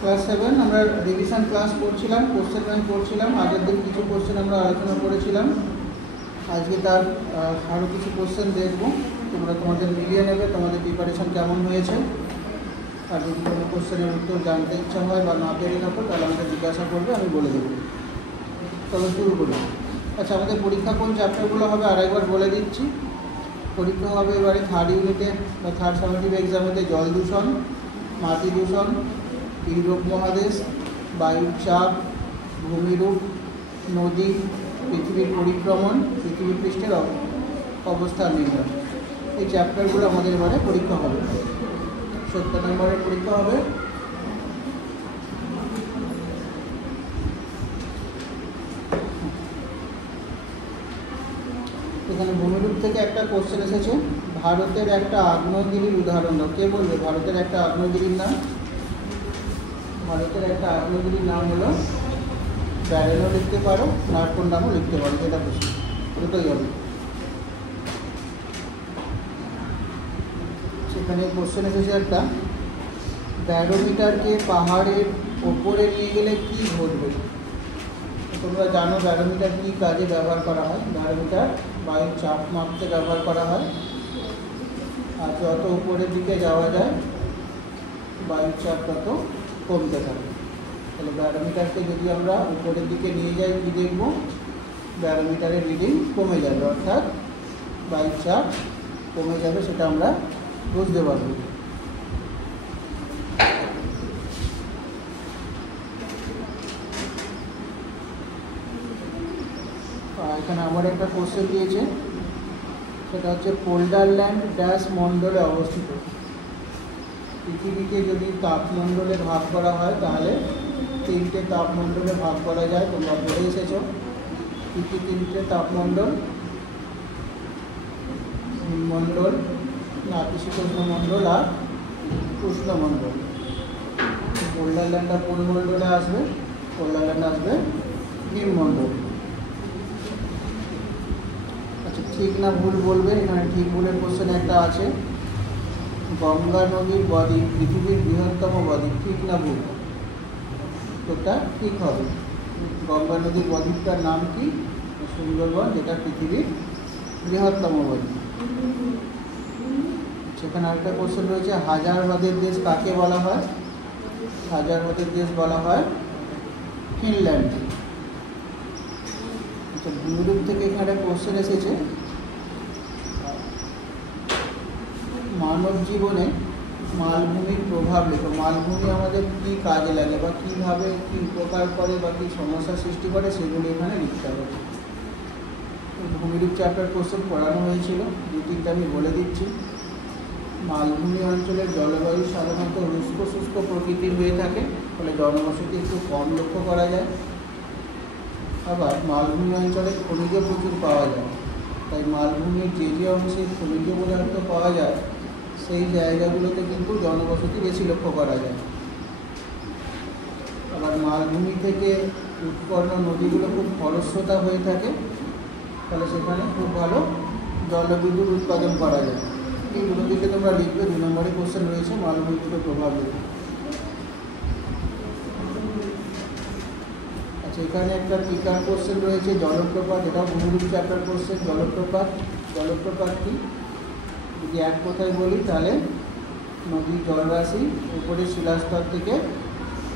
Class 7 আমরা revision class করছিলাম, question bank করছিলাম। আগের দিন কিছু কোশ্চেন আমরা আলোচনা করেছিলাম, আজকে তার আরও কিছু কোশ্চেন দেখব। তোমরা তোমাদের মিলিয়ে নেবে তোমাদের প্রিপারেশন কেমন হয়েছে। আর যদি কোনো কোশ্চেনের উত্তর জানতে ইচ্ছা হয় বা না পেরে থাকো তাহলে আমাকে জিজ্ঞাসা করবে, আমি বলে দেবো। তবে শুরু করি। আচ্ছা, আমাদের পরীক্ষা কোন চ্যাপ্টারগুলো হবে আরেকবার বলে দিচ্ছি। পরীক্ষা হবে এবারে থার্ড ইউনিটে বা থার্ড সামেটিভ এক্সামেতে জল দূষণ, মাটি দূষণ, ইউরোপ মহাদেশ, বায়ুর চাপ, ভূমিরূপ, নদী, পৃথিবীর পরিক্রমণ, পৃথিবী পৃষ্ঠের অবস্থান নির্ণয়। এই চ্যাপ্টারগুলো আমাদের এবারে পরীক্ষা হবে। 70 নম্বরের পরীক্ষা হবে। এখানে ভূমিরূপ থেকে একটা কোশ্চেন এসেছে, ভারতের একটা আগ্নেয়গিরির উদাহরণ দাও। কে বলবে ভারতের একটা আগ্নেয়গিরির নাম? ভারতের একটা আগ্নেয়গিরির নাম হলো, ব্যারেনও লিখতে পারো, নারকন্ডামও লিখতে পারো, যেটা খুশি, দুটোই হবে। সেখানে কোশ্চেন এসেছে একটা, ব্যারোমিটারকে পাহাড়ের ওপরে নিয়ে গেলে কি ঘটবে? তোমরা জানো ব্যারোমিটার কী কাজে ব্যবহার করা হয়। ব্যারোমিটার বায়ুর চাপ মাপতে ব্যবহার করা হয়। আর যত উপরের দিকে যাওয়া যায় বায়ুর চাপ তত কমতে থাকে। তাহলে ব্যারোমিটারকে যদি আমরা উপরের দিকে নিয়ে যাই কী দেখব? ব্যারোমিটারের রিডিং কমে যাবে, অর্থাৎ বায়ুর চাপ কমে যাবে, সেটা আমরা বুঝতে পারব। এখানে আবার একটা কোশ্চেন দিয়েছে, সেটা হচ্ছে পোল্ডারল্যান্ড ড্যাশ মণ্ডলে অবস্থিত। পৃথিবীকে যদি তাপমণ্ডলে ভাগ করা হয় তাহলে 3টে তাপমণ্ডলে ভাগ করা যায়। তোমরা পড়ে এসেছ কী কী 3টে তাপমণ্ডল? হিমমণ্ডল, নাতিশীতোষ্ণ মণ্ডল আর উষ্ণমণ্ডল। পোল্ডারল্যান্ডটা কোন মণ্ডলে আসবে? পোল্ডারল্যান্ড আসবে হিমমণ্ডল। আচ্ছা, ঠিক না ভুল বলবে। এখানে ঠিক ভুলের কোশ্চেন একটা আছে, গঙ্গা নদীর বদ্বীপ পৃথিবীর বৃহত্তম বদ্বীপ, ঠিক না ভুল? তোটা ঠিক হবে। গঙ্গা নদীর বদ্বীপটার নাম কি? সুন্দরবন, যেটা পৃথিবীর বৃহত্তম বদ্বীপ। সেখানে আরেকটা কোশ্চেন রয়েছে, হাজার হ্রদের দেশ কাকে বলা হয়? হাজার হ্রদের দেশ বলা হয় ফিনল্যান্ড। আচ্ছা, ভূমিরূপ থেকে এখানে কোশ্চেন এসেছে, মানব জীবনে মালভূমির প্রভাব লেখো। মালভূমি আমাদের কী কাজে লাগে বা কীভাবে কী উপকার করে বা কী সমস্যার সৃষ্টি করে সেগুলো এখানে লিখতে হবে। ভূমিরূপ চ্যাপ্টার কোশ্চেন পড়ানো হয়েছিল, 2-3টা আমি বলে দিচ্ছি। মালভূমি অঞ্চলের জলবায়ু সাধারণত শুষ্ক প্রকৃতির হয়ে থাকে, ফলে জনবসতি একটু কম লক্ষ্য করা যায়। আবার মালভূমি অঞ্চলে খনিজ প্রচুর পাওয়া যায়, তাই মালভূমির যে অংশে খনিজ পদার্থ পাওয়া যায় সেই জায়গাগুলোতে কিন্তু জনবসতি বেশি লক্ষ্য করা যায়। আবার মালভূমি থেকে উৎপন্ন নদীগুলো খুব খরস্রোতা হয়ে থাকে, ফলে সেখানে খুব ভালো জলবিদ্যুৎ উৎপাদন করা যায়। এইগুলো দিকে তোমরা লিখবে। 2 নম্বরে কোশ্চেন রয়েছে, মালভূমির প্রভাব লিখবে। আচ্ছা, এখানে একটা টিকার কোশ্চেন রয়েছে, জলপ্রপাত, এটাও ভূমিরূপ চ্যাপ্টার কোশ্চেন। জলপ্রপাত কি? যদি এক কথায় বলি তাহলে নদীর জলরাশি উপরের শিলাস্তর থেকে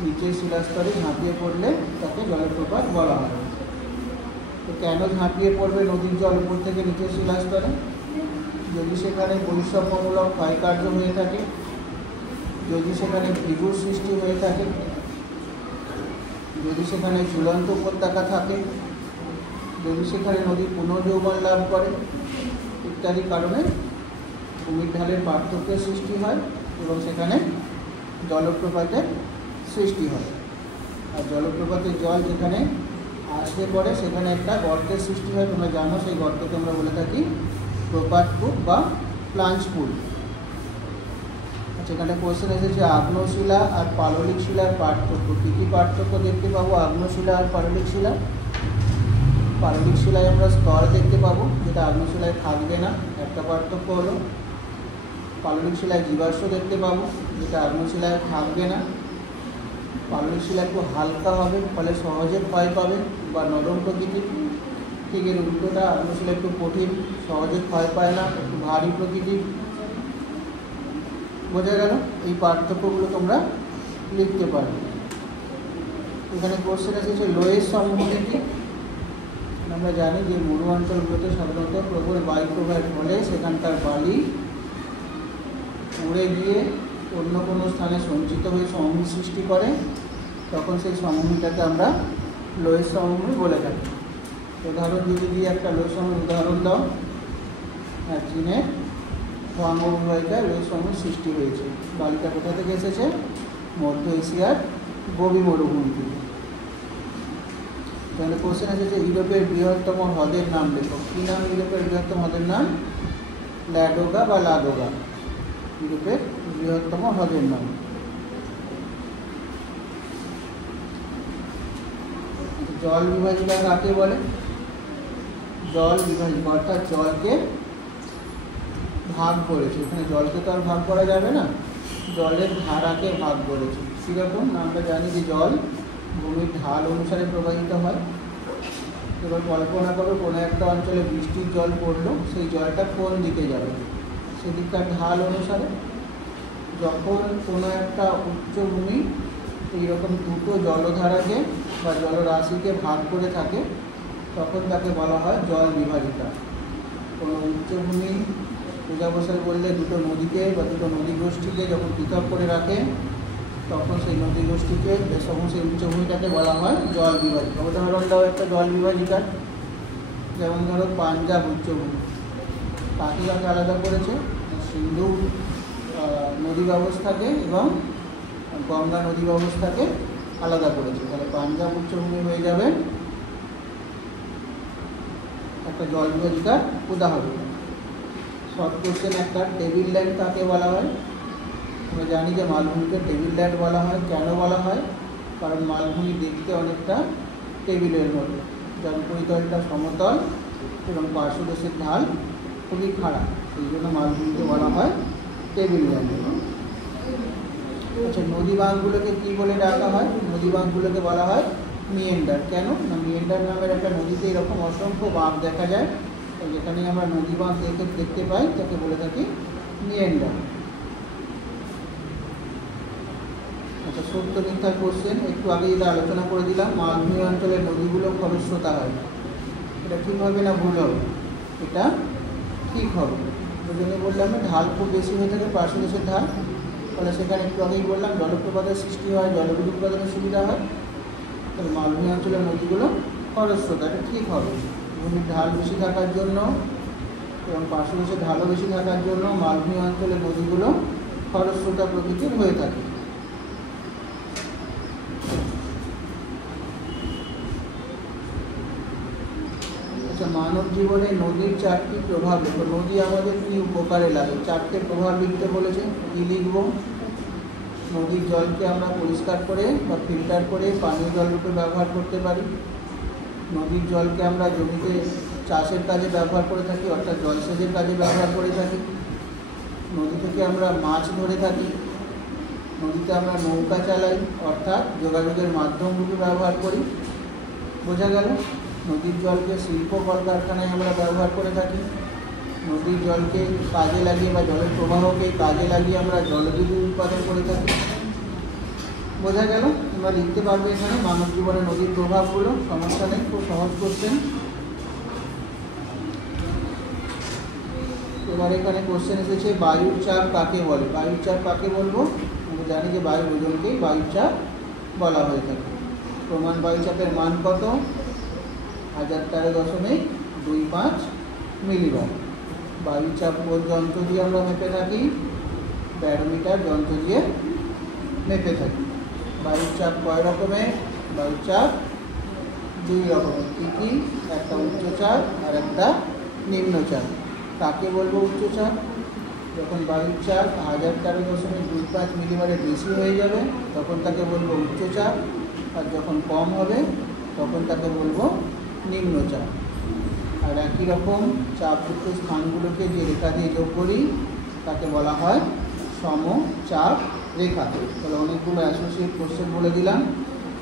নিচের শিলাস্তরে ঝাঁপিয়ে পড়লে তাকে জলপ্রপাত বলা হয়। তো কেন ঝাঁপিয়ে পড়বে নদীর জল উপর থেকে নিচের শিলাস্তরে? যদি সেখানে বৈষম্যমূলক ক্ষয়কার্য হয়ে থাকে, যদি সেখানে ভৃগুর সৃষ্টি হয়ে থাকে, যদি সেখানে ঝুলন্ত উপত্যকা থাকে, যদি সেখানে নদী পুনর্যৌবন লাভ করে, ইত্যাদি কারণে ভূমির ঢালের পার্থক্যের সৃষ্টি হয় এবং সেখানে জলপ্রপাতের সৃষ্টি হয়। আর জলপ্রপাতের জল যেখানে আসলে পড়ে সেখানে একটা গর্তের সৃষ্টি হয়। তোমরা জানো সেই গর্তকে আমরা বলে থাকি প্রপাতকূপ বা প্লাঞ্চ পুল। সেখানে কোশ্চেন এসেছে, আগ্নেয়শিলা আর পাললিক শিলার পার্থক্য। কী কী পার্থক্য দেখতে পাবো আগ্নেয়শিলা আর পাললিক শিলা? পাললিক শিলায় আমরা স্তর দেখতে পাবো, যেটা আগ্নেয়শিলায় থাকবে না, একটা পার্থক্য হলো। পাললিক শিলায় জীবাশ্ম দেখতে পাবো, যেটা আগ্নেয়শিলায় থাকবে না। পাললিক শিলা একটু হালকা হবে, ফলে সহজে ক্ষয় পাবে বা নরম প্রকৃতির। ঠিক এর উল্টোটা, আগ্নেয় শিলা একটু কঠিন, সহজে ক্ষয় পায় না, একটু ভারী প্রকৃতির। বোঝা গেল? এই পার্থক্যগুলো তোমরা লিখতে পারো। এখানে কোশ্চেন এসেছে লোয়ের সমভূমি কি? আমরা জানি যে মরু অঞ্চলগুলোতে সাধারণত প্রবল বায়ু প্রবাহের ফলে সেখানকার বালি উড়ে গিয়ে অন্য কোনো স্থানে সঞ্চিত হয়ে সমভূমি সৃষ্টি করে, তখন সেই সমভূমিটাকে আমরা লোয়ের সমভূমি বলে থাকি। উদাহরণ যদি দিয়ে একটা লোয়ের সমভূমির উদাহরণ দাও। হ্যাঁ, চীনের হোয়াং অববাহিকায় লোয়ের সমভূমি সৃষ্টি হয়েছে। বালিটা কোথা থেকে এসেছে? মধ্য এশিয়ার গোবি মরুভূমি থেকে। তাহলে কোশ্চেন আছে যে ইউরোপের বৃহত্তম হ্রদের নাম লেখো। কী নাম ইউরোপের বৃহত্তম হ্রদের নাম? ল্যাডোগা বা লাদোগা, ইউরোপের বৃহত্তম হ্রদের নাম। জল বিভাজিকা কাকে বলে? জল বিভাজিকা অর্থাৎ জলকে ভাগ করেছে। এখানে জলকে তো আর ভাগ করা যাবে না, জলের ধারাকে ভাগ করেছে। কীরকম? আমরা জানি যে জল ভূমির ঢাল অনুসারে প্রবাহিত হয়। এবার কল্পনা করো কোনো একটা অঞ্চলে বৃষ্টির জল পড়লো, সেই জলটা কোন দিকে যাবে? সেদিককার ঢাল অনুসারে। যখন কোনো একটা উচ্চভূমি এইরকম দুটো জলধারাকে বা জলরাশিকে ভাগ করে থাকে, তখন তাকে বলা হয় জল বিভাজিকা। কোনো উচ্চভূমি পূজা বসাল বললে দুটো নদীকে বা দুটো নদী গোষ্ঠীকে যখন পৃথক করে রাখে, তখন সেই নদী গোষ্ঠীকে তখন সেই উচ্চভূমিটাকে বলা হয় জল বিভাজিকা। উদাহরণ দাও একটা জল বিভাজিকার। যেমন ধরো পাঞ্জাব উচ্চভূমি, কাকে আলাদা করেছে? সিন্ধু নদী ব্যবস্থাকে এবং গঙ্গা নদী ব্যবস্থাকে আলাদা করেছে। তাহলে পাঞ্জাব উচ্চভূমি হয়ে যাবে একটা জল বিভাজিকার উদাহরণ। শর্ট কোশ্চেন একটা, টেবিল ল্যান্ড কাকে বলা হয়? আমরা জানি যে মালভূমিকে টেবিল ল্যান্ড বলা হয়। কেন বলা হয়? কারণ মালভূমি দেখতে অনেকটা টেবিলের মতো, যার উপরিতলটা সমতল এবং পার্শ্বদেশের ঢাল খুবই খারাপ, এই জন্য মালভূমিকে বলা হয় টেবিল ল্যান্ড। আচ্ছা, নদী বাঁধগুলোকে কী বলে ডাকা হয়? নদী বাঁধগুলোকে বলা হয় মিয়েন্ডার। কেন না, মিয়েন্ডার নামের একটা নদীতে এরকম অসংখ্য বাঁধ দেখা যায়, যেখানে আমরা নদী বাঁধ দেখতে পাই তাকে বলে থাকি মিয়েন্ডার। আচ্ছা, সত্য মিথ্যার কোশ্চেন একটু আগে যেটা আলোচনা করে দিলাম, মালভূমি অঞ্চলের নদীগুলো খরস্রোতা হয়। এটা ঠিক হবে না ভুল হবে? এটা ঠিক হবে। ওই জন্য বললাম ঢাল খুব বেশি হয়ে থাকে, পার্শ্বদেশের ঢাল, ফলে সেখানে একটু আগেই বললাম জলপ্রপাতের সৃষ্টি হয়, জলবিদ্যুৎ উৎপাদনের সুবিধা হয়। তাহলে মালভূমি অঞ্চলের নদীগুলো খরস্রোতা, এটা ঠিক হবে। ভূমির ঢাল বেশি থাকার জন্য এবং পার্শ্বদেশের ঢালও বেশি থাকার জন্য মালভূমি অঞ্চলের নদীগুলো খরস্রোতা প্রকৃতির হয়ে থাকে। আচ্ছা, মানব জীবনে নদীর 4টি প্রভাব লেখো। নদী আমাদের কী উপকারে লাগে? 4টে প্রভাব লিখতে বলেছে। কী লিখব? নদীর জলকে আমরা পরিষ্কার করে বা ফিল্টার করে পানীয় জল রূপে ব্যবহার করতে পারি। নদীর জলকে আমরা জমিতে চাষের কাজে ব্যবহার করে থাকি, অর্থাৎ জলসেচের কাজে ব্যবহার করে থাকি। নদী থেকে আমরা মাছ ধরে থাকি। নদীতে আমরা নৌকা চালাই, অর্থাৎ যোগাযোগের মাধ্যম রূপে ব্যবহার করি। বোঝা গেল? নদীর জলকে শিল্প কলকারখানায় আমরা ব্যবহার করে থাকি। নদীর জলকে কাজে লাগিয়ে বা জলের প্রবাহকে কাজে লাগিয়ে আমরা জলবিদ্যুৎ উৎপাদন করে থাকি। বোঝা গেল? তোমরা লিখতে পারবে এখানে মানব জীবনে নদীর প্রভাবগুলো, সমস্যা নেই, খুব সহজ কোশ্চেন। এবার এখানে কোশ্চেন এসেছে বায়ুর চাপ কাকে বলে? বায়ুর চাপ কাকে বলবো? আমরা জানি যে বায়ুর ওজনকেই বায়ুর চাপ বলা হয়ে থাকে। প্রমাণ বায়ুচাপের মান কত? 1013.25 মিলিবার। বায়ুচাপ কোন যন্ত্র দিয়ে আমরা মেপে থাকি? ব্যারোমিটার যন্ত্র দিয়ে মেপে থাকি। বায়ুর চাপ কয় রকমের? বায়ুর চাপ 2 রকমের। কী কী? একটা উচ্চচাপ আর একটা নিম্নচাপ। কাকে বলবো উচ্চচাপ? যখন বায়ুর চাপ 1013.25 মিলিবারের বেশি হয়ে যাবে তখন তাকে বলবো উচ্চচাপ, আর যখন কম হবে তখন তাকে বলবো নিম্নচাপ। আর একই রকম চাপযুক্ত স্থানগুলোকে যে রেখা দিয়ে যোগ করি তাকে বলা হয় সমচাপ রেখা। তাহলে অনেকগুলো অ্যাসোসিয়েট কোশ্চেন বলে দিলাম।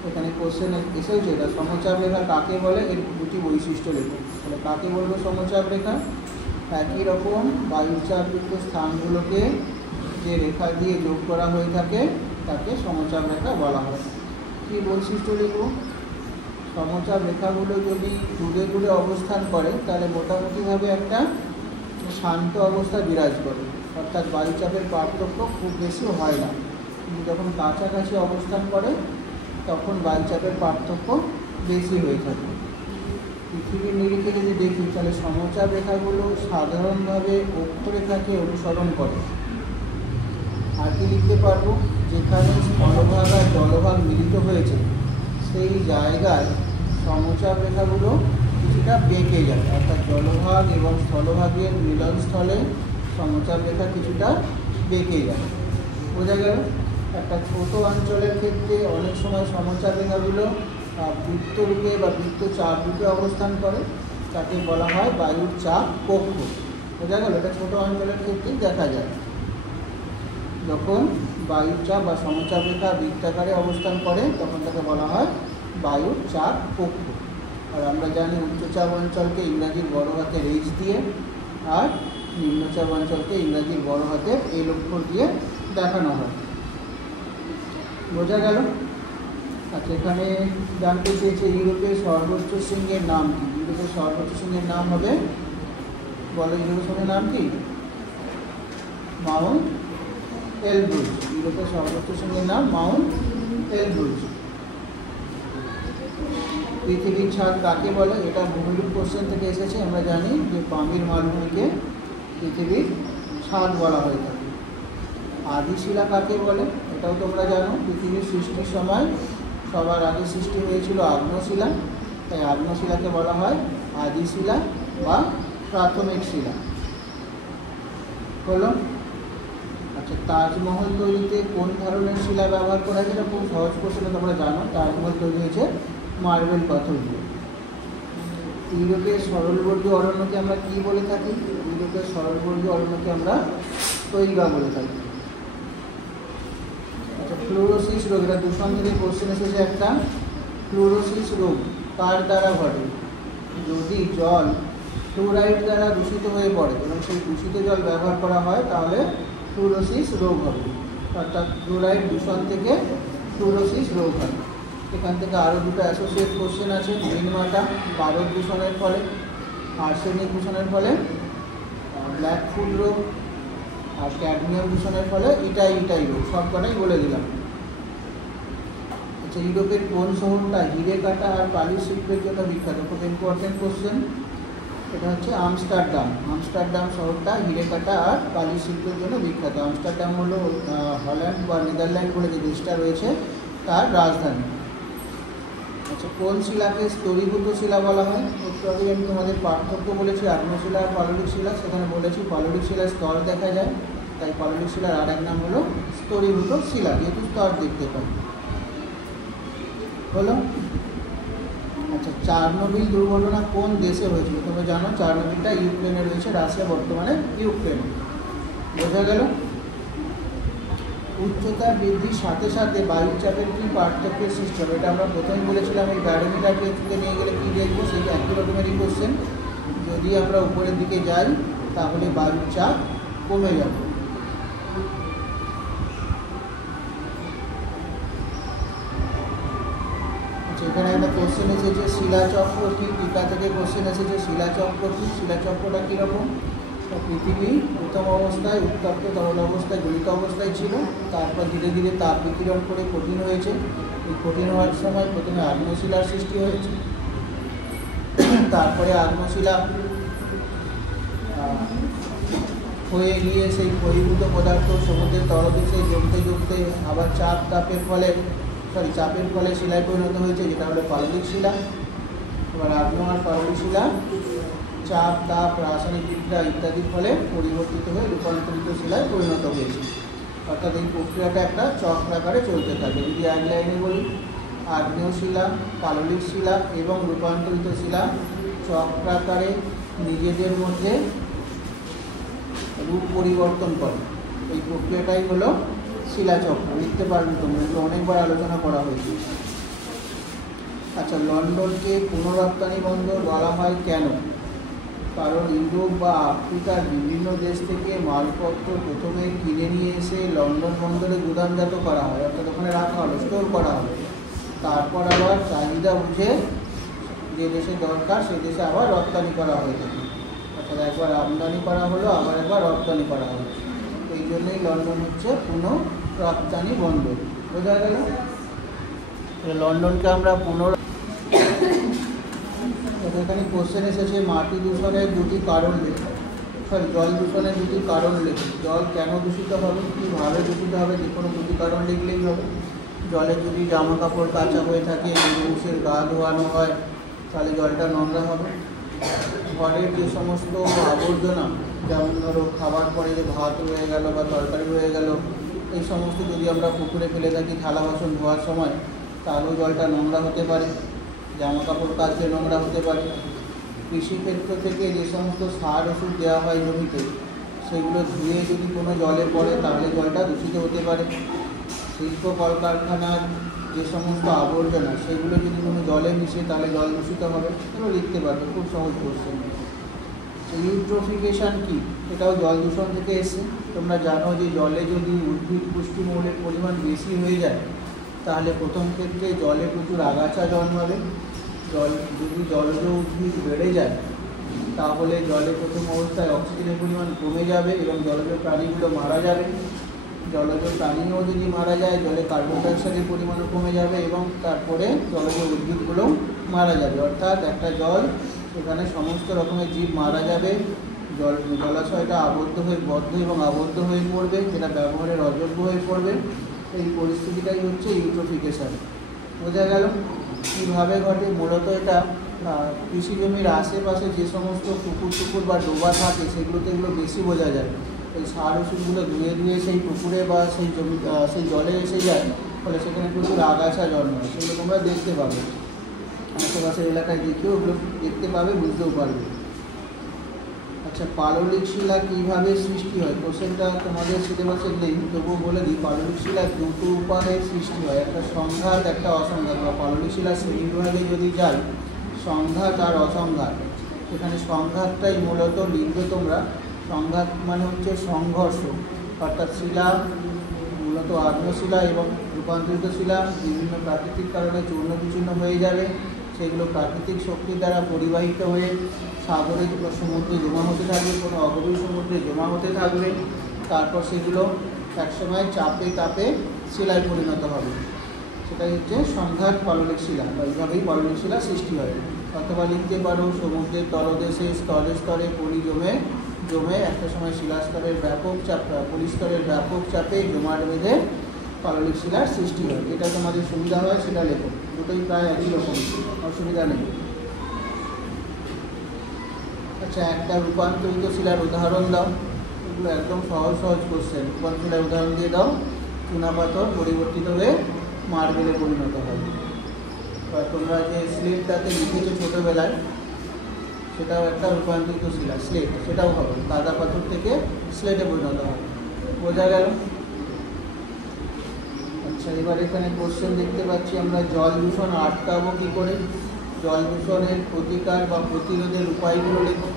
এখানে কোশ্চেন এসেছে, এটা সমচাপ রেখা কাকে বলে, এর দুটি বৈশিষ্ট্য লেখো। তাহলে কাকে বলবো সমচাপ রেখা? একই রকম বায়ুচাপযুক্ত স্থানগুলোকে যে রেখা দিয়ে যোগ করা হয়ে থাকে তাকে সমচাপ রেখা বলা হয়। কী বৈশিষ্ট্য লিখব? সমচাপ রেখাগুলো যদি দূরে দূরে অবস্থান করে তাহলে মোটামুটিভাবে একটা শান্ত অবস্থা বিরাজ করে, অর্থাৎ বায়ুচাপের পার্থক্য খুব বেশি হয় না। কিন্তু যখন কাছাকাছি অবস্থান করে তখন বায়ুচাপের পার্থক্য বেশি হয়ে থাকে। পৃথিবীর নিরিখে যদি দেখি তাহলে সমচাপ রেখাগুলো সাধারণভাবে অক্ষরেখাকে অনুসরণ করে। আর কি লিখতে পারবো? যেখানে স্থলভাগ আর জলভাগ মিলিত হয়েছে সেই জায়গায় সমচাপ রেখাগুলো কিছুটা বেঁকে যায়, অর্থাৎ জলভাগ এবং স্থলভাগের মিলনস্থলে সমচাপ রেখা কিছুটা বেঁকে যায়। বোঝা গেল? একটা ছোট অঞ্চলের ক্ষেত্রে অনেক সময় সমচাপ রেখাগুলো বৃত্তরূপে বা বৃত্তচাপ রূপে অবস্থান করে, তাকে বলা হয় বায়ুর চাপ কক্ষ। বোঝা গেল? এটা ছোট অঞ্চলের ক্ষেত্রেই দেখা যায়। যখন বায়ুর চাপ বা সমচাপ রেখা বৃত্তাকারে অবস্থান করে তখন তাকে বলা হয় বায়ুর চাপ কক্ষ। আর আমরা জানি উচ্চচাপ অঞ্চলকে ইংরাজির বড় হাতের এইচ দিয়ে আর নিম্নচাপ অঞ্চলকে ইংরাজির বড় হাতের এল অক্ষর দিয়ে দেখানো হয়। বোঝা গেল? আচ্ছা, এখানে জানতে চেয়েছে ইউরোপের সর্বোচ্চ শৃঙ্গের নাম কি? ইউরোপের সর্বোচ্চ শৃঙ্গের নাম হবে, বলো ইউরোপের শৃঙ্গের নাম কি? Mount Elbrus. ইউরোপের সর্বোচ্চ শৃঙ্গের নাম মাউন্ট এলব্রুজ। পৃথিবীর ছাদ কাকে বলে? এটা ভূমিরূপ কোশ্চেন থেকে এসেছে। আমরা জানি যে পামির মালভূমিকে পৃথিবীর ছাদ বলা হয়ে থাকে। আদিশিলা কাকে বলে? এটাও তোমরা জানো। পৃথিবীর সৃষ্টির সময় সবার আগে সৃষ্টি হয়েছিল আগ্নেয়শিলা, তাই আগ্নেয়শিলাকে বলা হয় আদিশিলা বা প্রাথমিক শিলা। হলো? আচ্ছা, তাজমহল তৈরিতে কোন ধরনের শিলা ব্যবহার করা হয়েছে? এটা খুব সহজ কোশ্চেন, তোমরা জানো। তাজমহল তৈরি হয়েছে মার্বেল পাথর দিয়ে। ইউরোপের সরলবর্গীয় অরণ্যকে আমরা কি বলে থাকি? ইউরোপের সরলবর্গীয় অরণ্যকে আমরা তৈগা বলে থাকি। আচ্ছা, ফ্লোরোসিস রোগ, এটা দূষণ থেকে কোশ্চেন এসেছে একটা। ফ্লোরোসিস রোগ কার দ্বারা ঘটে? যদি জল ফ্লোরাইড দ্বারা দূষিত হয়ে পড়ে এবং সেই দূষিত জল ব্যবহার করা হয় তাহলে ফ্লোরোসিস রোগ হবে, অর্থাৎ ফ্লোরাইড দূষণ থেকে ফ্লোরোসিস রোগ হয়। এখান থেকে আরও দুটো অ্যাসোসিয়েট কোশ্চেন আছে। মিনমাটা পারদ দূষণের ফলে, আর্সেনিক দূষণের ফলে ব্ল্যাক ফুড রোগ, আর ক্যাডমিয়াম দূষণের ফলে ইটাই রোগ। সব কটাই বলে দিলাম। আচ্ছা, ইউরোপের কোন শহরটা হিরে কাটা আর পালিশ শিল্পের জন্য বিখ্যাত? খুব ইম্পর্টেন্ট কোশ্চেন। এটা হচ্ছে আমস্টারডাম। আমস্টারডাম শহরটা হিরে কাটা আর পালিশ শিল্পের জন্য বিখ্যাত। আমস্টারডাম হলো হল্যান্ড বা নেদারল্যান্ড বলে যে দেশটা রয়েছে তার রাজধানী। আচ্ছা, কোন শিলাকে স্তরীভূত শিলা বলা হয়? একটু আগে আমি তোমাদের পার্থক্য বলেছি আগ্নেয়শিলা আর পাললিক শিলা, সেখানে বলেছি পাললিক শিলার স্তর দেখা যায়, তাই পাললিক শিলার আর এক নাম হলো স্তরীভূত শিলা, যেহেতু স্তর দেখতে পাই। হলো? আচ্ছা, চারনোবিল দুর্ঘটনা কোন দেশে হয়েছিল? তোমরা জানো চারনোবিলটা ইউক্রেনে রয়েছে, রাশিয়া বর্তমানে ইউক্রেনে। বোঝা গেল? উচ্চতা বৃদ্ধির সাথে সাথে বায়ুচাপের কী পার্থক্যের সৃষ্টি হবে? এটা আমরা প্রথমেই বলেছিলাম এই ব্যারোমিটারকে তুলে নিয়ে গেলে কী দেখবো, সেই একই রকমেরই কোশ্চেন। যদি আমরা উপরের দিকে যাই তাহলে বায়ুর চাপ কমে যাবে। এখানে একটা কোশ্চেন এসেছে শিলাচক্র কি? টিকা থেকে কোশ্চেন এসেছে শিলাচক্র কি? শিলাচক্রটা কীরকম? পৃথিবী প্রথম অবস্থায় উত্তপ্ত তরল অবস্থায় গলিত অবস্থায় ছিল, তারপর ধীরে ধীরে তাপ বিকিরণ করে কঠিন হয়েছে। এই কঠিন হওয়ার সময় প্রথমে আগ্নেয়শিলার সৃষ্টি হয়েছে, তারপরে আগ্নেয়শিলা হয়ে গিয়ে সেই ক্ষয়ীভূত পদার্থ সমুদ্রের তলদেশে জমতে জমতে আবার চাপের ফলে শিলায় পরিণত হয়েছে, যেটা হলো পাললিক শিলা। এবার আগ্নেয় আর পাললিক শিলা চাপ, তাপ, রাসায়নিক বিক্রিয়া ইত্যাদির ফলে পরিবর্তিত হয়ে রূপান্তরিত শিলায় পরিণত হয়েছে। অর্থাৎ এই প্রক্রিয়াটা একটা চক্রাকারে চলতে থাকে। যদি এক লাইনে বলি, আগ্নেয় শিলা, পাললিক শিলা এবং রূপান্তরিত শিলা চক্রাকারে নিজেদের মধ্যে রূপ পরিবর্তন করে। এই প্রক্রিয়াটাই হলো শিলাচক্র লিখতে পারবে তোমরা, এগুলো অনেকবার আলোচনা করা হয়েছে। আচ্ছা, লন্ডনকে পুনরপ্তানি বন্দর বলা হয় কেন? কারণ ইউরোপ বা আফ্রিকার বিভিন্ন দেশ থেকে মালপত্র প্রথমে কিনে নিয়ে এসে লন্ডন বন্দরে গুদামজাত করা হয়, অর্থাৎ ওখানে রাখা হবে, স্টোর করা হবে। তারপর আবার চাহিদা বুঝে যে দেশে দরকার সেই দেশে আবার রপ্তানি করা হয়ে থাকে, অর্থাৎ একবার আমদানি করা হলো আবার একবার রপ্তানি করা হলো। এই জন্যই লন্ডন হচ্ছে পুনঃরপ্তানি বন্দর। বোঝা গেল? লন্ডনকে আমরা এখানে কোশ্চেন এসেছে মাটি দূষণের দুটি কারণ লেখো, জল দূষণের দুটি কারণ লেখো। জল কেন দূষিত হবে, কীভাবে দূষিত হবে, যে কোনো দুটি কারণ লিখলেই হবে। জলে যদি জামা কাপড় কাচা হয়ে থাকে, মানুষের গা ধোয়ানো হয়, তাহলে জলটা নোংরা হবে। ঘরের যে সমস্ত আবর্জনা, যেমন ধরো খাবার পরে যে ভাত রয়ে গেল বা তরকারি রয়ে গেল, এই সমস্ত যদি আমরা পুকুরে ফেলে থাকি থালা বাসন ধোয়ার সময়, তাহলেও জলটা নোংরা হতে পারে। জামা কাপড় কাচলে নোংরা হতে পারে। কৃষিক্ষেত্র থেকে যে সমস্ত সার ওষুধ দেওয়া হয় জমিতে, সেগুলো ধুয়ে যদি কোনো জলে পড়ে তাহলে জলটা দূষিত হতে পারে। শিল্প কলকারখানার যে সমস্ত আবর্জনা, সেগুলো যদি কোনো জলে মিশে তাহলে জল দূষিত হবে। এগুলো লিখতে পারবে, খুব সহজ কোশ্চেন। ইউট্রোফিকেশান কি? এটাও জল দূষণ থেকে এসে। তোমরা জানো যে জলে যদি উদ্ভিদ পুষ্টিমূলের পরিমাণ বেশি হয়ে যায়, তাহলে প্রথম ক্ষেত্রে জলে প্রচুর আগাছা জন্মাবে। যদি জলজ উদ্ভিদ বেড়ে যায়, তাহলে জলে প্রথম অবস্থায় অক্সিজেনের পরিমাণ কমে যাবে এবং জলজ প্রাণীগুলো মারা যাবে। জলজ প্রাণীও যদি মারা যায়, জলে কার্বন ডাইঅক্সাইডের পরিমাণও কমে যাবে এবং তারপরে জলজ উদ্ভিদগুলোও মারা যাবে। অর্থাৎ একটা জল, এখানে সমস্ত রকমের জীব মারা যাবে। জলাশয়টা বদ্ধ এবং আবদ্ধ হয়ে পড়বে, যেটা ব্যবহারের অযোগ্য হয়ে পড়বে। এই পরিস্থিতিটাই হচ্ছে ইউট্রোফিকেশান। বোঝা গেল? কীভাবে ঘটে? মূলত এটা কৃষি জমির আশেপাশে যে সমস্ত পুকুর বা ডোবা থাকে, সেগুলোতে এগুলো বেশি বোঝা যায়। এই সার ওষুধগুলো ধুয়ে সেই পুকুরে বা সেই জলে এসে যায়, ফলে সেখানে প্রচুর আগাছা জন্মায়। সেগুলো তোমরা দেখতে পাবে, আশেপাশের এলাকায় দেখেও ওগুলো দেখতে পাবে, বুঝতেও পারবে। আচ্ছা, পাললিক শিলা কীভাবে সৃষ্টি হয়? কোশ্চেনটা তোমাদের সিলেবাসে নেই, তবুও বলে দিই। পাললিক শিলা দুটো উপায়ে সৃষ্টি হয়, একটা সংঘাত, একটা অসংঘাত। বা পাললিক শিলা শ্রেণীবিভাগে যদি যাই, সংঘাত আর অসংঘাত। এখানে সংঘাতটাই মূলত লিখবে তোমরা। সংঘাত মানে হচ্ছে সংঘর্ষ, অর্থাৎ শিলা মূলত আগ্নেয়শিলা এবং রূপান্তরিত শিলা বিভিন্ন প্রাকৃতিক কারণে চূর্ণ বিচূর্ণ হয়ে যাবে। সেগুলো প্রাকৃতিক শক্তির দ্বারা পরিবাহিত হয়ে সাগরে সমুদ্রে জমা হতে থাকবে, কোনো অগভীর সমুদ্রে জমা হতে থাকবে। তারপর সেগুলো একসময় চাপে তাপে শিলায় পরিণত হবে। সেটাই হচ্ছে সংঘাত পাললিক শিলা, বা এইভাবেই পাললিক শিলা সৃষ্টি হয়। অথবা লিখতে পারো সমুদ্রের তলদেশে স্তরে স্তরে পলি জমে একটা সময় শিলাস্তরের ব্যাপক চাপ, পলিস্তরের ব্যাপক চাপে জমাট বেঁধে পাললিক শিলার সৃষ্টি হয়। যেটা তোমাদের সুবিধা হয় সেটা লেখো, দুটোই প্রায় একই রকম, অসুবিধা নেই। আচ্ছা, একটা রূপান্তরিত শিলার উদাহরণ দাও। এগুলো একদম সহজ কোশ্চেন। রূপান্তরিত শিলার উদাহরণ দিয়ে দাও। চুনাপাথর পরিবর্তিত হয়ে মার্বেলে পরিণত হয়। বা তোমরা যে স্লেটটাতে লিখেছো ছোটোবেলায়, সেটাও একটা রূপান্তরিত শিলা, স্লেট, সেটাও হবে। কাদা পাথর থেকে স্লেটে পরিণত হবে। বোঝা গেল? আচ্ছা, এবার এখানে কোশ্চেন দেখতে পাচ্ছি আমরা, জল দূষণ আটকাবো কী করে? জল দূষণের প্রতিকার বা প্রতিরোধের উপায়গুলো লেখো।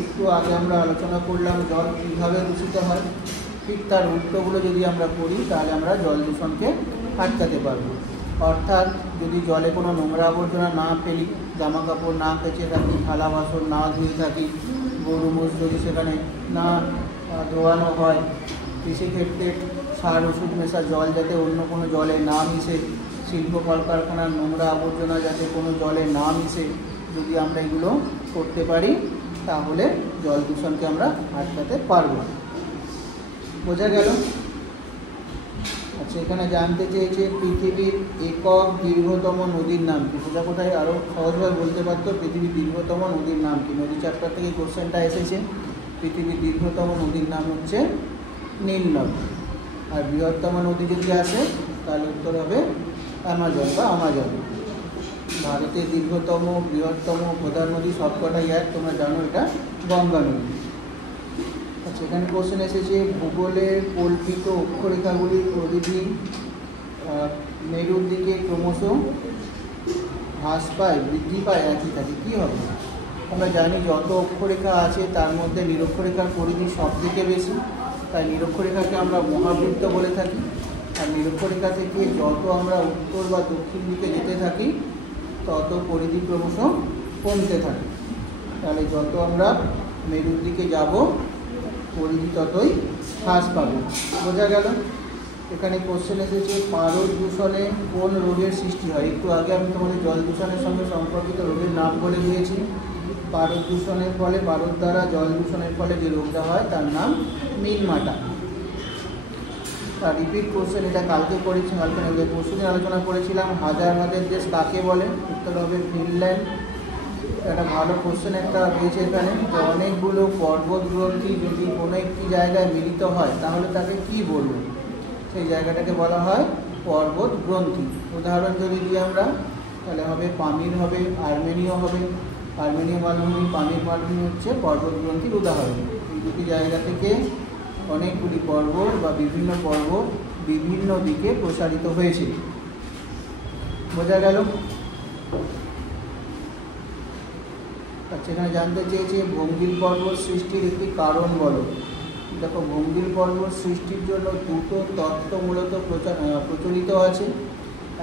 একটু আগে আমরা আলোচনা করলাম জল কীভাবে দূষিত হয়, ঠিক তার উল্টোগুলো যদি আমরা করি তাহলে আমরা জল দূষণকে আটকাতে পারবো। অর্থাৎ যদি জলে কোনো নোংরা আবর্জনা না ফেলি, জামা কাপড় না কেচে থাকি, থালা বাসন না ধুয়ে থাকি, গরু মোষ যদি সেখানে না ধোয়ানো হয়, কৃষিক্ষেত্রে সার ওষুধ মেশা জল যাতে অন্য কোনো জলে না মিশে, শিল্প কলকারখানার নোংরা আবর্জনা যাতে কোনো জলে না মিশে, যদি আমরা এগুলো করতে পারি তাহলে জল দূষণকে আমরা আটকাতে পারবো। বোঝা গেল? আচ্ছা, এখানে জানতে চেয়েছে পৃথিবীর একক দীর্ঘতম নদীর নাম কি? সোজা কোথায় আরও সহজভাবে বলতে পারতো, পৃথিবীর দীর্ঘতম নদীর নাম কি? নদী চ্যাপ্টার থেকে কোশ্চেনটা এসেছে। পৃথিবীর দীর্ঘতম নদীর নাম হচ্ছে নীল নদ। আর বৃহত্তম নদী যদি আসে তাহলে উত্তর হবে অ্যামাজন বা আমাজন। ভারতের দীর্ঘতম, বৃহত্তম, প্রধান নদী সবকটাই এক, তোমরা জানো, এটা গঙ্গা নদী। সেখানে কোশ্চেন এসেছে ভূগোলের কল্পিত অক্ষরেখাগুলির পরিধি মেরুর দিকে ক্রমশ হ্রাস পায় বৃদ্ধি পায় একই থাকে, কী হবে? আমরা জানি যত অক্ষরেখা আছে তার মধ্যে নিরক্ষরেখার পরিধি সব থেকে বেশি, তাই নিরক্ষরেখাকে আমরা মহাবৃত্ত বলে থাকি। আর নিরক্ষরেখা থেকে যত আমরা উত্তর বা দক্ষিণ দিকে যেতে থাকি তত পরিধি ক্রমশ কমতে থাকে। তাহলে যত আমরা মেরুর দিকে যাব পরিধি ততই হ্রাস পাবে। বোঝা গেল? এখানে কোশ্চেন এসেছে পারদ দূষণে কোন রোগের সৃষ্টি হয়। একটু আগে আমি তোমাদের জল দূষণের সঙ্গে সম্পর্কিত রোগের নাম বলে দিয়েছি। পারদ দূষণের ফলে, পারদ দ্বারা জল দূষণের ফলে যে রোগটা হয় তার নাম মিনমাটা। রিপিট কোশ্চেন, এটা কালকে করেছি, কালকে পরশুদিন আলোচনা করেছিলাম। হাজার হাজার দেশ কাকে বলে? উত্তর হবে ফিনল্যান্ড। একটা ভালো কোশ্চেন একটা রয়েছে এখানে, যে অনেকগুলো পর্বত গ্রন্থি যদি কোনো একটি জায়গায় মিলিত হয় তাহলে তাকে কি বলবো? সেই জায়গাটাকে বলা হয় পর্বত গ্রন্থি। উদাহরণ যদি দিই আমরা, তাহলে হবে পামির হবে, আর্মেনীয় হবে। আর্মেনীয় মালভূমি, পামির মালভূমি হচ্ছে পর্বত গ্রন্থির উদাহরণ। এই দুটি জায়গা থেকে অনেকগুলি পর্বত বা বিভিন্ন পর্বত বিভিন্ন দিকে প্রসারিত হয়েছে। বোঝা গেল? আচ্ছা, এখানে জানতে চেয়েছে ভঙ্গিল পর্বত সৃষ্টির একটি কারণ বলো। দেখো, ভঙ্গিল পর্বত সৃষ্টির জন্য দুটো তত্ত্ব মূলত প্রচলিত আছে।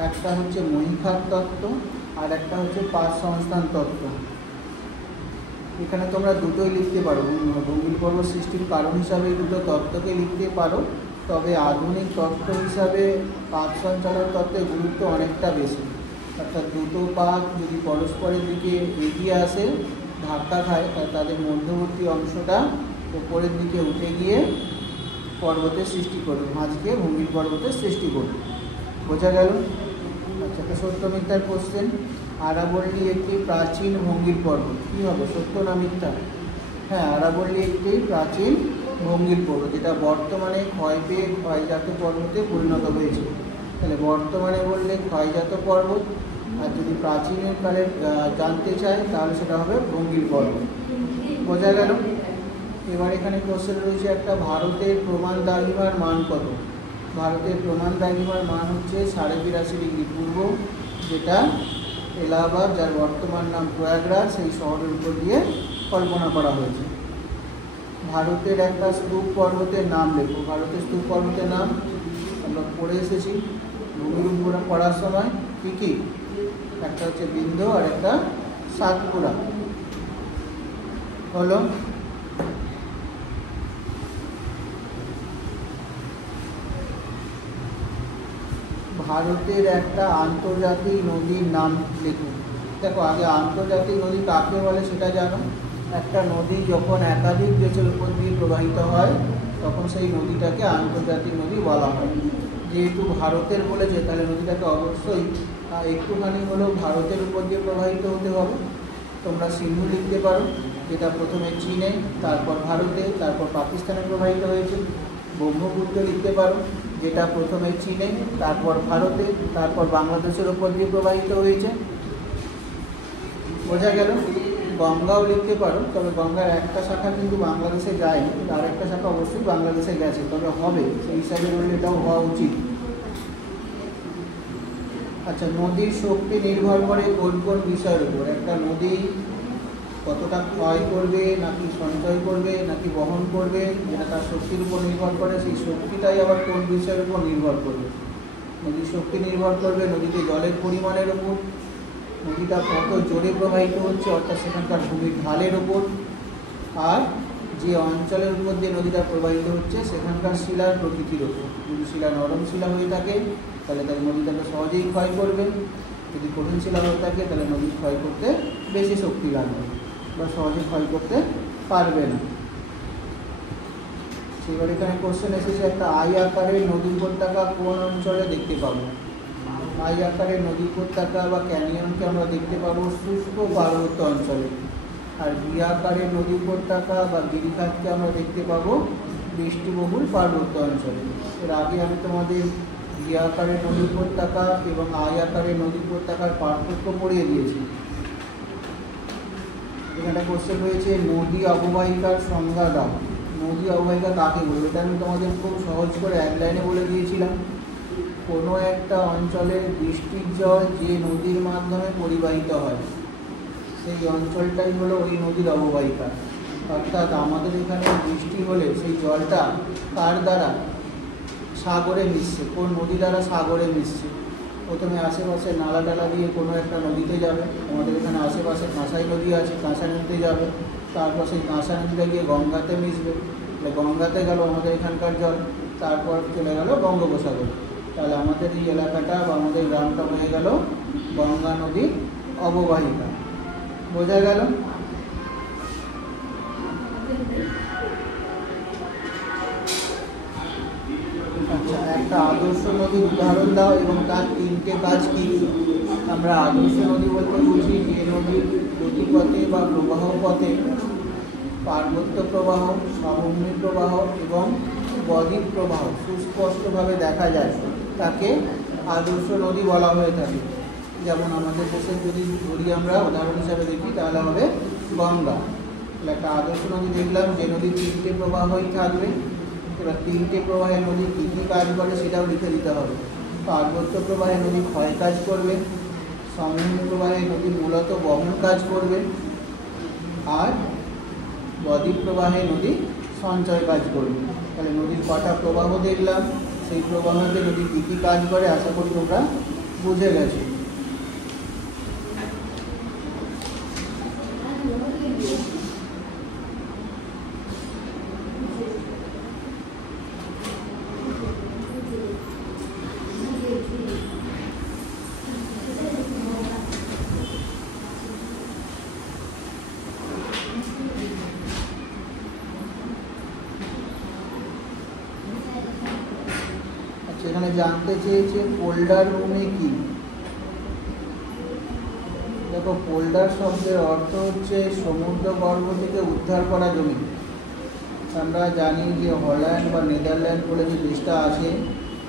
একটা হচ্ছে মহীখাত তত্ত্ব আর একটা হচ্ছে পাঁচ সংস্থান তত্ত্ব। এখানে তোমরা দুটোই লিখতে পারো, ভঙ্গিল পর্বত সৃষ্টির কারণ হিসাবে দুটো তত্ত্বকে লিখতে পারো। তবে আধুনিক তত্ত্ব হিসাবে পাক সঞ্চালন তত্ত্বের গুরুত্ব অনেকটা বেশি। অর্থাৎ দুটো পাক যদি পরস্পরের দিকে এগিয়ে আসে, ধাক্কা খায়, তাদের মধ্যবর্তী অংশটা উপরের দিকে উঠে গিয়ে পর্বতের সৃষ্টি করবে, মাঝকে ভঙ্গিল পর্বতের সৃষ্টি করবে। বোঝা গেল? আচ্ছা, একটা সত্য মিথ্যার কোশ্চেন। আরাবল্লী একটি প্রাচীন ভঙ্গিল পর্বত, কী হবে, সত্য না মিথ্যা? হ্যাঁ, আরাবল্লী একটি প্রাচীন ভঙ্গিল পর্বত, যেটা বর্তমানে ক্ষয় পেয়ে ক্ষয়জাত পর্বতে পরিণত হয়েছে। তাহলে বর্তমানে বললে ক্ষয়জাত পর্বত, আর যদি প্রাচীনের কালে জানতে চায় তাহলে সেটা হবে ভঙ্গিল পর্বত। বোঝা গেল? এবার এখানে কোশ্চেন রয়েছে একটা, ভারতের প্রমাণ দ্রাঘিমার মান কত? ভারতের প্রমাণ দ্রাঘিমার মান হচ্ছে 82.5 ডিগ্রি পূর্ব, যেটা এলাহাবাদ, যার বর্তমান নাম প্রয়াগরাজ, সেই শহরের উপর দিয়ে কল্পনা করা হয়েছে। ভারতের একটা স্তূপ পর্বতের নাম লেখো। ভারতের স্তূপ পর্বতের নাম আমরা পড়ে এসেছি ভূমিরূপ পড়ার সময়। কী কী? একটা হচ্ছে বিন্ধ্য আর একটা সাতপুরা। হলো? ভারতের একটা আন্তর্জাতিক নদীর নাম লিখুন। দেখো, আগে আন্তর্জাতিক নদী কাকে বলে সেটা জানো। একটা নদী যখন একাধিক দেশের উপর দিয়ে প্রবাহিত হয় তখন সেই নদীটাকে আন্তর্জাতিক নদী বলা হয়। যেহেতু ভারতের বলেছে তাহলে নদীটাকে অবশ্যই একটুখানি হলেও ভারতের উপর দিয়ে প্রবাহিত হতে হবে। তোমরা সিন্ধু লিখতে পারো, যেটা প্রথমে চীনে, তারপর ভারতে, তারপর পাকিস্তানে প্রবাহিত হয়েছে। ব্রহ্মপুত্র লিখতে পারো, যেটা প্রথমে চীনে, তারপর ভারতে, তারপর বাংলাদেশের উপর দিয়ে প্রবাহিত হয়েছে। বোঝা গেল? গঙ্গাও লিখতে পারো, তবে গঙ্গার একটা শাখা কিন্তু বাংলাদেশে যায়নি, আর একটা শাখা অবশ্যই বাংলাদেশে গেছে, তবে হবে সেই হিসাবে বললে এটাও হওয়া উচিত। আচ্ছা, নদীর শক্তি নির্ভর করে কোন কোন বিষয়ের উপর? একটা নদী কতটা ক্ষয় করবে, নাকি সঞ্চয় করবে, নাকি বহন করবে, যেটা তার শক্তির উপর নির্ভর করে। সেই শক্তিটাই আবার কোন বিষয়ের উপর নির্ভর করবে? নদীর শক্তি নির্ভর করবে নদীতে জলের পরিমাণের উপর, নদীটা কত জোরে প্রবাহিত হচ্ছে অর্থাৎ সেখানকার ভূমির ঢালের ওপর, আর যে অঞ্চলের উপর দিয়ে নদীটা প্রবাহিত হচ্ছে সেখানকার শিলার প্রকৃতির ওপর। যদি শিলা নরম শিলা হয়ে থাকে তাহলে তার নদীটাকে সহজেই ক্ষয় করবে, যদি কঠিন শিলা হয়ে থাকে তাহলে নদী ক্ষয় করতে বেশি শক্তি লাগবে বা সহজে ক্ষয় করতে পারবে না। সেবার এখানে কোশ্চেন এসেছে একটা, আই আকারের নদী উপত্যকা কোন অঞ্চলে দেখতে পাবো? আই আকারের নদী উপত্যকা বা ক্যানিয়নকে আমরা দেখতে পাবো শুষ্ক পার্বত্য অঞ্চলে, আর ভি আকারের নদী উপত্যকা বা গিরিখাতকে আমরা দেখতে পাবো বৃষ্টিবহুল পার্বত্য অঞ্চলে। এর আগে আমি তোমাদের ভি আকারের নদী উপত্যকা এবং আই আকারের নদী উপত্যকার পার্থক্য পড়িয়ে দিয়েছি। এখানে কোশ্চেন রয়েছে, নদী অববাহিকার সংজ্ঞা দাও। নদী অববাহিকা কাকে বলবো? এটা আমি তোমাদের খুব সহজ করে এক লাইনে বলে দিয়েছিলাম। কোনো একটা অঞ্চলের বৃষ্টির জল যে নদীর মাধ্যমে পরিবাহিত হয় সেই অঞ্চলটাই হলো ওই নদীর অববাহিকা। অর্থাৎ আমাদের এখানে বৃষ্টি হলে সেই জলটা কার দ্বারা? সাগরে মিশছে। কোন নদী দ্বারা সাগরে মিশছে? প্রথমে আশেপাশে নালা টালা দিয়ে কোনো একটা নদীতে যাবে। আমাদের এখানে আশেপাশে কাঁসাই নদী আছে, কাঁসা নদীতে যাবে। তারপর সেই কাঁসা নদীটা গিয়ে গঙ্গাতে মিশবে, তাহলে গঙ্গাতে গেল আমাদের এখানকার জল। তারপর চলে গেল বঙ্গোপসাগর। তাহলে আমাদের এই এলাকাটা বা আমাদের গ্রামটা হয়ে গেল গঙ্গা নদীর অববাহিকা। বোঝা গেল? আচ্ছা, একটা আদর্শ নদীর উদাহরণ দাও এবং তার 3টে কাজ কী? আমরা আদর্শ নদী বলতে বুঝি যে নদীর গতিপথে বা প্রবাহ পথে পার্বত্য প্রবাহ, সমভূমি প্রবাহ এবং বদ্বীপ প্রবাহ সুস্পষ্টভাবে দেখা যায়, তাকে আদর্শ নদী বলা হয়ে থাকে। যেমন আমাদের দেশের যদি ধরি আমরা উদাহরণ হিসাবে দেখি তাহলে হবে গঙ্গা। তাহলে একটা আদর্শ নদী দেখলাম যে নদীর 3টে প্রবাহই থাকবে। এবার 3টে প্রবাহে নদী কী কী কাজ করে সেটাও লিখে দিতে হবে। পার্বত্য প্রবাহে নদী ক্ষয় কাজ করবে, সমভূমি প্রবাহে নদী মূলত বহন কাজ করবে, আর বদ্বীপ প্রবাহে নদী সঞ্চয় কাজ করবে। তাহলে নদীর কটা প্রবাহ দেখলাম, সেই প্রবাহতে নদী কী কী কাজ করে আশা করি তোমরা বুঝে গেছো। এখানে জানতে চেয়েছে পোল্ডার ভূমি কি। দেখো, পোল্ডার শব্দের অর্থ হচ্ছে সমুদ্র গর্ভ থেকে উদ্ধার করা জমি। আমরা জানি যে হল্যান্ড বা নেদারল্যান্ড বলে যে দেশটা আছে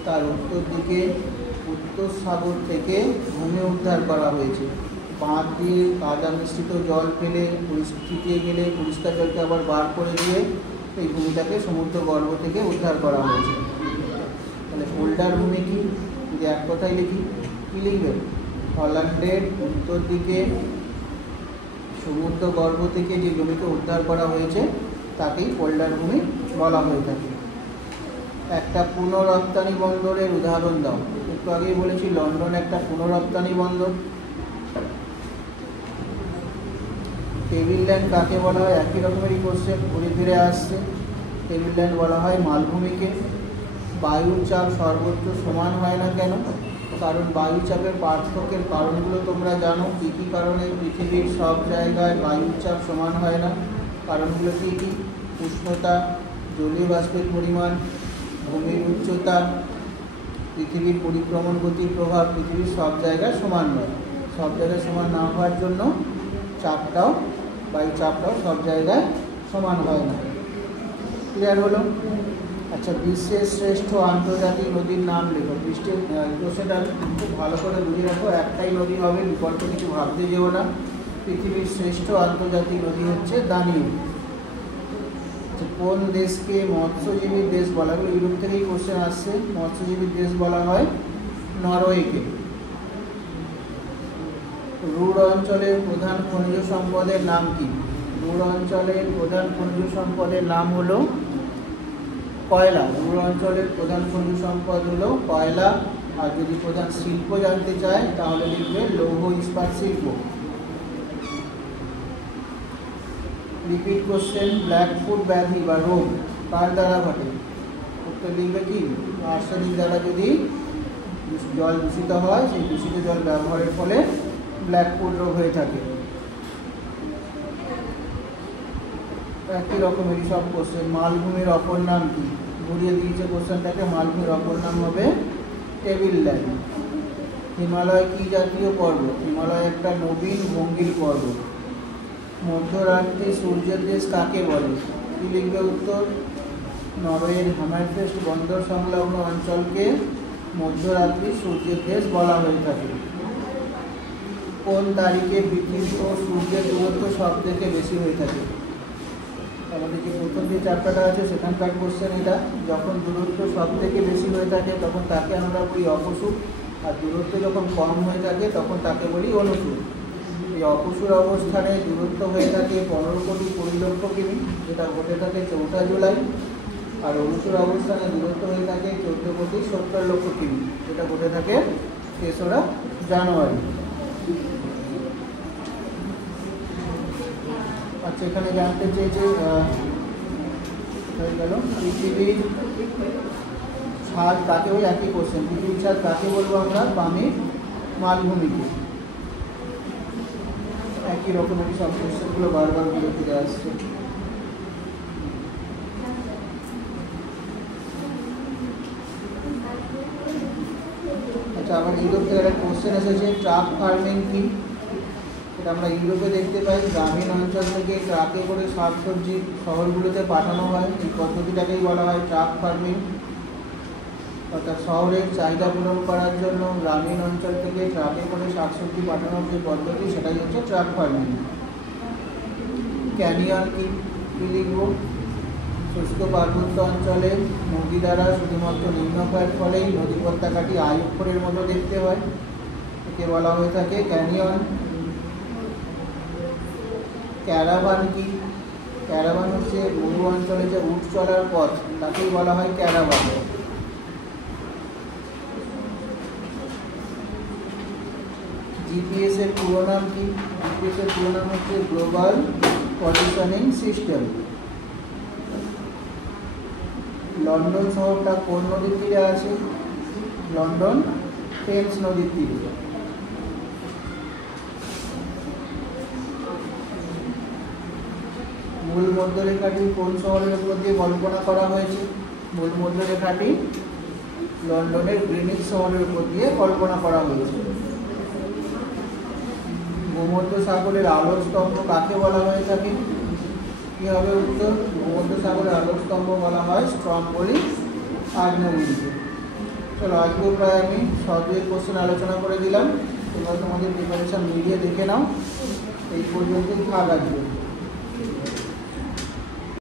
তার উত্তর দিকে উত্তর সাগর থেকে ভূমি উদ্ধার করা হয়েছে। বাঁধ দিয়ে কাদা মিশ্রিত জল ফেলে শুকিয়ে গেলে পরিষ্কার জলকে আবার বার করে দিয়ে এই ভূমিটাকে সমুদ্র গর্ভ থেকে উদ্ধার করা হয়েছে। তাহলে পোল্ডার ভূমি কি? যদি এক কথায় লিখি, কী লিখবে? হল্যান্ডের উত্তর দিকে সমুদ্র গর্ভ থেকে যে জমিকে উদ্ধার করা হয়েছে তাকেই পোল্ডার ভূমি বলা হয়ে থাকে। একটা পুনঃরপ্তানি বন্দরের উদাহরণ দাও। একটু আগেই বলেছি লন্ডন একটা পুনঃরপ্তানি বন্দর। টেবিল ল্যান্ড কাকে বলা হয়? একই রকমেরই কোশ্চেন ঘুরে ফিরে আসছে। টেবিল ল্যান্ড বলা হয় মালভূমিকে। বায়ুর চাপ সর্বোচ্চ সমান হয় না কেন? কারণ বায়ুচাপের পার্থক্যের কারণগুলো তোমরা জানো। কী কী কারণে পৃথিবীর সব জায়গায় বায়ুর চাপ সমান হয় না? কারণগুলো কী কী? উষ্ণতা, জলীয় বাষ্পের পরিমাণ, ভূমির উচ্চতা, পৃথিবীর পরিক্রমণ গতির প্রভাব। পৃথিবীর সব জায়গায় সমান নয়। সব জায়গায় সমান না হওয়ার জন্য চাপটাও, বায়ুর চাপটাও সব জায়গায় সমান হয় না। ক্লিয়ার হলো? আচ্ছা, বিশ্বের শ্রেষ্ঠ আন্তর্জাতিক নদীর নাম লেখো। বিশ্বের কোশ্চেনটা খুব ভালো করে বুঝে রাখো, একটাই নদী হবে, বিকল্প কিছু ভাবতে যেও না। পৃথিবীর শ্রেষ্ঠ আন্তর্জাতিক নদী হচ্ছে দানিউব। কোন দেশকে মৎস্যজীবীর দেশ বলা হয়? ইউরোপ থেকেই কোশ্চেন আসছে। মৎস্যজীবীর দেশ বলা হয় নরওয়েকে। রুর অঞ্চলের প্রধান খনিজ সম্পদের নাম কি? রুর অঞ্চলের প্রধান খনিজ সম্পদের নাম হলো কয়লা। রুর অঞ্চলের প্রধান খনিজ সম্পদ হলো কয়লা। আর যদি প্রধান শিল্প জানতে চায় তাহলে লিখবে লৌহ ইস্পাত শিল্প। রিপিট কোশ্চেন, ব্ল্যাকফুট ব্যাধি বা রোগ কার দ্বারা ঘটে? উত্তর লিখবে কি? আর্সেনিক দ্বারা যদি জল দূষিত হয়, সেই দূষিত জল ব্যবহারের ফলে ব্ল্যাকফুট রোগ হয়ে থাকে। একই রকমেরই সব কোশ্চেন। মালভূমির অপর নাম কি? ঘুরিয়ে দিয়েছে কোশ্চেনটাকে। মালভূমির অপর নাম হবে টেবিল ল্যান্ড। হিমালয় কি জাতীয় পর্বত? হিমালয় একটা নবীন ভঙ্গির পর্বত। মধ্যরাত্রি সূর্যের দেশ কাকে বলে? কি লিখবে উত্তর? নরওয়ের হ্যামারফেস্ট বন্দর সংলগ্ন অঞ্চলকে মধ্যরাত্রি সূর্যের দেশ বলা হয়ে থাকে। কোন তারিখে পৃথিবী ও সূর্যের দূরত্ব সব থেকে বেশি হয়ে থাকে? আমাদের যে প্রথম যে চ্যাপ্টারটা আছে সেখানকার কোশ্চেন এটা। যখন দূরত্ব সব থেকে বেশি হয়ে থাকে তখন তাকে আমরা বলি অপসূর, আর দূরত্ব যখন কম হয়ে থাকে তখন তাকে বলি অনুসূর। এই অপসূর অবস্থানে দূরত্ব হয়ে থাকে 15,20,00,000 কিমি, যেটা ঘটে থাকে 4 জুলাই। আর অনুসূর অবস্থানে দূরত্ব হয়ে থাকে 14,70,00,000 কিমি, যেটা ঘটে থাকে 3রা জানুয়ারি। আচ্ছা, এখানে জানতে চেয়েছে হয়ে গেল পৃথিবীর ছাদ কাকে, ওই একই কোশ্চেন, পৃথিবীর ছাদ কাকে বলবো আমরা? বামে মালভূমিকে। একই রকমের সব কোশ্চেনগুলো বারবার ঘুরে ফিরে আসছে। আচ্ছা, আবার ইউরোপ থেকে একটা কোশ্চেন এসেছে, ট্রাক ফার্মিং কি? এটা আমরা ইউরোপে দেখতে পাই, গ্রামীণ অঞ্চল থেকে ট্রাকে করে শাকসবজি শহরগুলোতে পাঠানো হয়। এই পদ্ধতিটাকেই বলা হয় ট্রাক ফার্মিং। অর্থাৎ শহরের চাহিদা পূরণ করার জন্য গ্রামীণ অঞ্চল থেকে ট্রাকে করে শাকসবজি পাঠানোর যে পদ্ধতি সেটাই হচ্ছে ট্রাক ফার্মিং। ক্যানিয়ন কি লিখব? শুষ্ক পার্বত্য অঞ্চলে নদী দ্বারা শুধুমাত্র নিম্নক্ষয়ের ফলেই নদীপত্তাকাটি আই অক্ষরের মতো দেখতে হয়, একে বলা হয়ে থাকে ক্যানিয়ন। ক্যারাভান কি? ক্যারাভান হচ্ছে মরু অঞ্চলে যে উট চলার পথ, তাকেই বলা হয় ক্যারাভান। জিপিএস এর পুরো নাম কি? জিপিএস এর পুরো নাম হচ্ছে গ্লোবাল পজিশনিং সিস্টেম। লন্ডন শহরটা কোন নদীর তীরে আছে? লন্ডন টেমস নদীর তীরে। মূল মধ্যরেখাটি কোন শহরের উপর দিয়ে কল্পনা করা হয়েছে? মূল মধ্যরেখাটি লন্ডনের গ্রিনিচ শহরের উপর দিয়ে কল্পনা করা হয়েছে। ভূমধ্যসাগরের আলোক স্তম্ভ কাকে বলা হয়ে থাকে? কি হবে উত্তর? ভূমধ্যসাগরের আলোক স্তম্ভ বলা হয় স্ট্রম্বোলি আগ্নেয়গিরিকে। চলো, আজকেও প্রায় আমি 6 কোশ্চেন আলোচনা করে দিলাম। তোমরা তোমাদের প্রিপারেশন মিলিয়ে দেখে নাও। এই পর্যন্তই থাক আজকে।